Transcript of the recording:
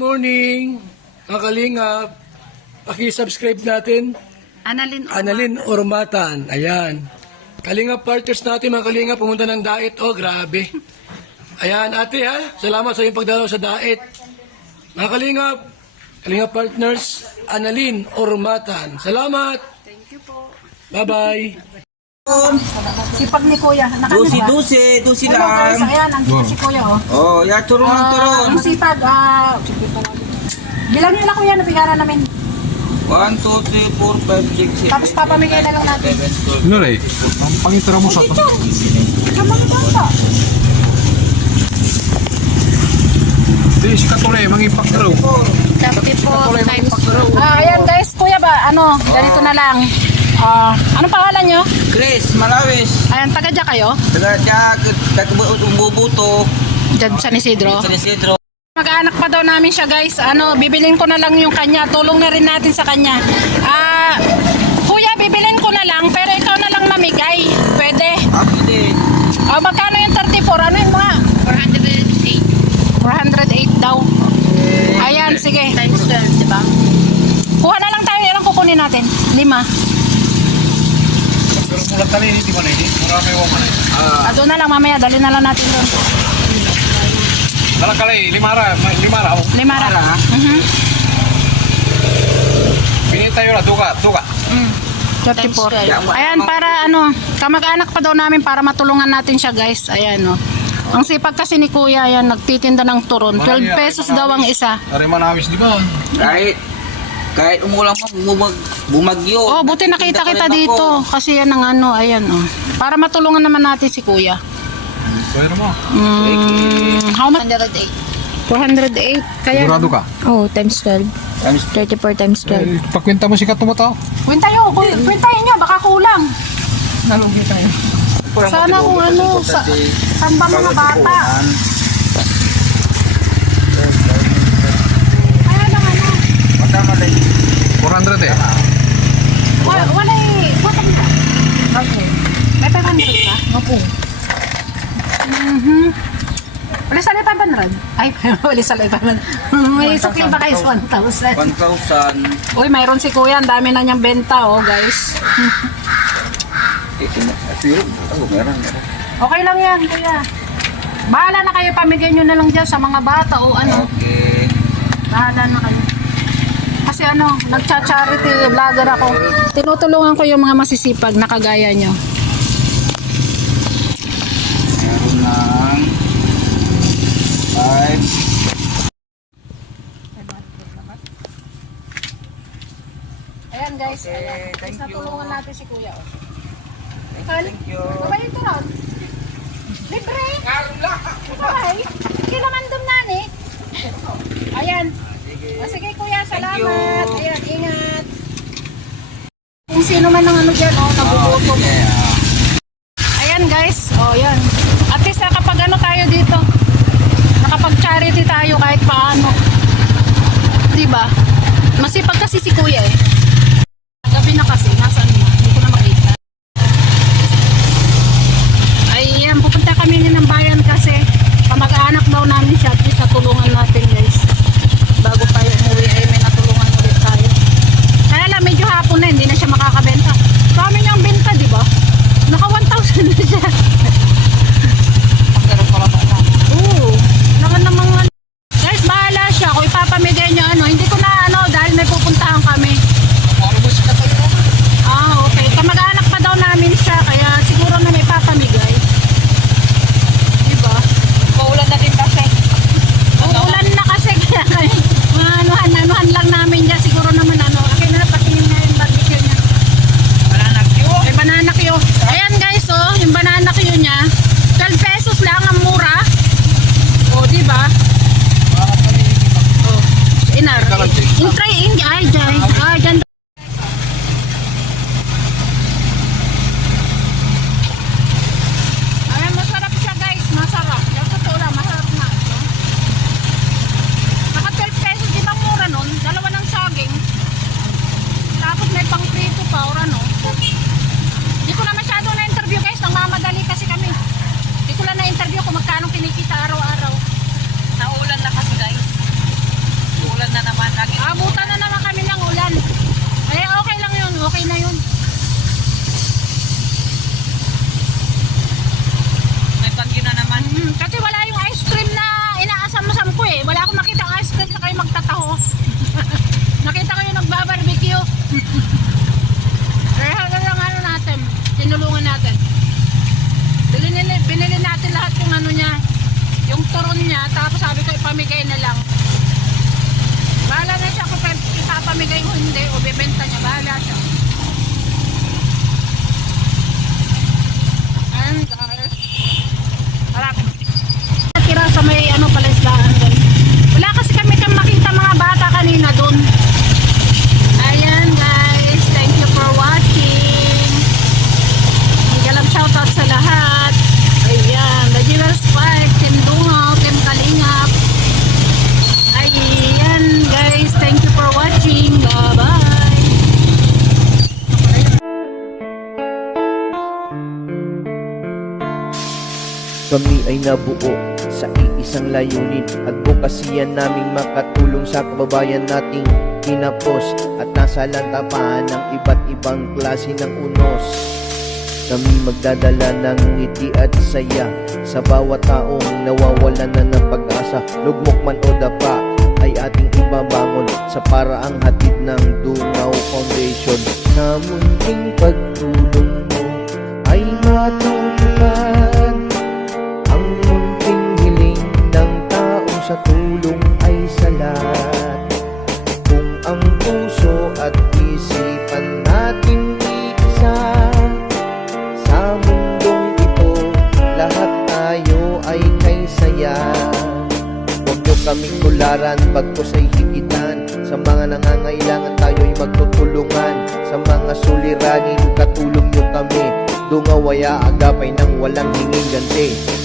morning, mga kalingap. Paki-subscribe natin, Annalyn Orma. Annalyn Ormatan. Ayan. Kalingap partners natin, mga kalingap, pumunta ng Daet. Oh, grabe. Ayan, ate ha. Salamat sa iyong pagdalaw sa Daet. Mga kalingap, kalingap partners, Annalyn Ormatan. Salamat. Thank you po. Bye-bye. Sipag ni Kuya. Dusi, ba? dusi, dusi Hello guys, lang. ayan, nandito si Kuya oh. Oh, ya, turun ng turun. Ah, ang sipag, ah, bilang nyo na Kuya, nabigaran namin. 1, 2, 3, 4, 5, 6, 7, Tapos papamigay na lang natin. 11, 12. Ano rin? Ang pangitara mo sa... Sa mga bata. Di, si Katore, mangipak raw. 34 times Ah, ayan guys, Kuya ba, ano, ganito na lang. Ah, ano pangalan nyo? Chris, Malawis. Ayan, taga dyan kayo? Taga Jag, taga Umbubuto. Dyan sa Isidro. San Isidro. Mag-anak pa daw namin siya guys. Ano, bibilin ko na lang yung kanya. Tulong na rin natin sa kanya. Ah, kuya, bibilin ko na lang pero ikaw na lang mamigay. Pwede. Ako din. Ah, magkano yung 34? Ano yung mga? 408. 408 daw. Ayan, sige. Times 12, di ba? Kuha na lang tayo. Ilang kukunin natin? Lima. Pero mulat tali, hindi mo na hindi. Marami man eh. Ah, Ah, doon na lang mamaya. Dali na lang natin doon. Dala ka rin, limara, limara. Oh. Lima ra. Para, ha? Mhm. Pinita yun na, duga, duga. 34. Ayan, para ano, kamag-anak pa daw namin para matulungan natin siya guys. Ayan, no. Ang sipag kasi ni Kuya, ayan, nagtitinda ng turon. 12 pesos daw ang isa. Ari manawis, di ba? kahit, kahit umulang mo, bumag, bumagyo. Oh, buti nakita kita dito. ako. Kasi yan ang ano, ayan, oh. Para matulungan naman natin si Kuya. Pero mo. Mm, how much? 108. 408. Kaya, Sigurado ka. Oh, times 12. Times 34 times 12. Eh, pagkwenta mo si Kat mo tao. kwintayo, ku- kwintayin nyo, baka kulang. Sana kung ano, sa, saan ba mga bata? Kaya lang ano, Matama lang. 400 eh. Wala, wala eh. Wala ka. Okay. May 500 ka? Opo. Mhm. Wala sa 500? Ay, wala sa 500. May sukli ba kayo sa 1,000? 1,000. Uy, mayroon si Kuya. Ang dami na niyang benta, oh, guys. Eh, pero, oh. Okay lang yan, Kuya. Bahala na kayo. Pamigay nyo na lang dyan sa mga bata o ano. Okay. Bahala na kayo. Kasi ano, nagcha-charity vlogger ako. Tinutulungan ko yung mga masisipag na kagaya nyo. Meron ng 5, Ayan guys, Okay, ayan. thank Guys, natulungan natin si Kuya. Oh. thank you. Babay ito ron. Libre. Babay. Kailangan doon nani. Ayan. O, sige Kuya, salamat. Ayan, ingat. Kung sino man ang ano dyan, oh, nabubuto. Ah. Ayan guys, oh yan. At least nakapag ano tayo dito. Nakapag charity tayo kahit paano. 'Di ba? Masipag kasi si Kuya eh. Gabi na kasi, nasaan na? Hindi ko na makita. Ayan, pupunta kami ngayon ng bayan kasi kamag-anak daw namin siya. At least natulungan natin guys. Bago tayo umuwi ay may natulungan ulit tayo. Kaya lang medyo hapon na, hindi na siya makakabenta. Kami niyang benta, di ba? Naka 1,000 na siya. Oo. Naka namang Guys, bahala siya. Kung ipapamigay niyo ano, hindi ko na ano, dahil may pupuntahan kami. Ah, okay. Kamag-anak pa daw namin siya, kaya siguro na may papamigay. Diba? Maulan na din kasi. Uulan na kasi kaya kami, mga anuhan, anuhan lang namin niya. Siguro naman ano, akin na patingin nga yung barbecue niya. Banana Q. May banana Q. Ayan guys, oh, yung banana Q niya. 12 pesos lang ang mura. Oh, di ba? Oh, inar. In try in ay jay. Ah, dyan. Ayan, masarap siya guys. Masarap. Yung totoo lang, masarap na. No? Naka 12 pesos, di ba mura nun? Dalawa ng saging. Tapos may pang prito pa, or ano. Hindi ko na masyado na-interview guys, namamadali kasi kami. Hindi ko lang na-interview kung magkano kinikita araw-araw. Naulan na kasi guys. Nakita ko yung nagbabarbecue. Kaya hanggang lang ano natin, tinulungan natin. Binili, binili natin lahat yung ano niya, yung turon niya, ipamigay na lang. Bahala na siya kung ipapamigay mo hindi o bibenta niya, bahala siya. Kami ay nabuo sa iisang layunin? Advokasya naming makatulong sa kababayan nating kinapos At nasa lantapahan ng iba't ibang klase ng unos. Kami magdadala ng ngiti at saya Sa bawat taong nawawalan na ng pag-asa. Lugmok man o dapa ay ating ibabangon Sa paraang hatid ng Dungaw Foundation. Sa munting pagtulong mo ay matutupad kaming tularan, bagkos ay higitan Sa mga nangangailangan tayo'y magtutulungan. Sa mga suliranin, katulong nyo kami. Dungawaya agapay ng walang hinging ganti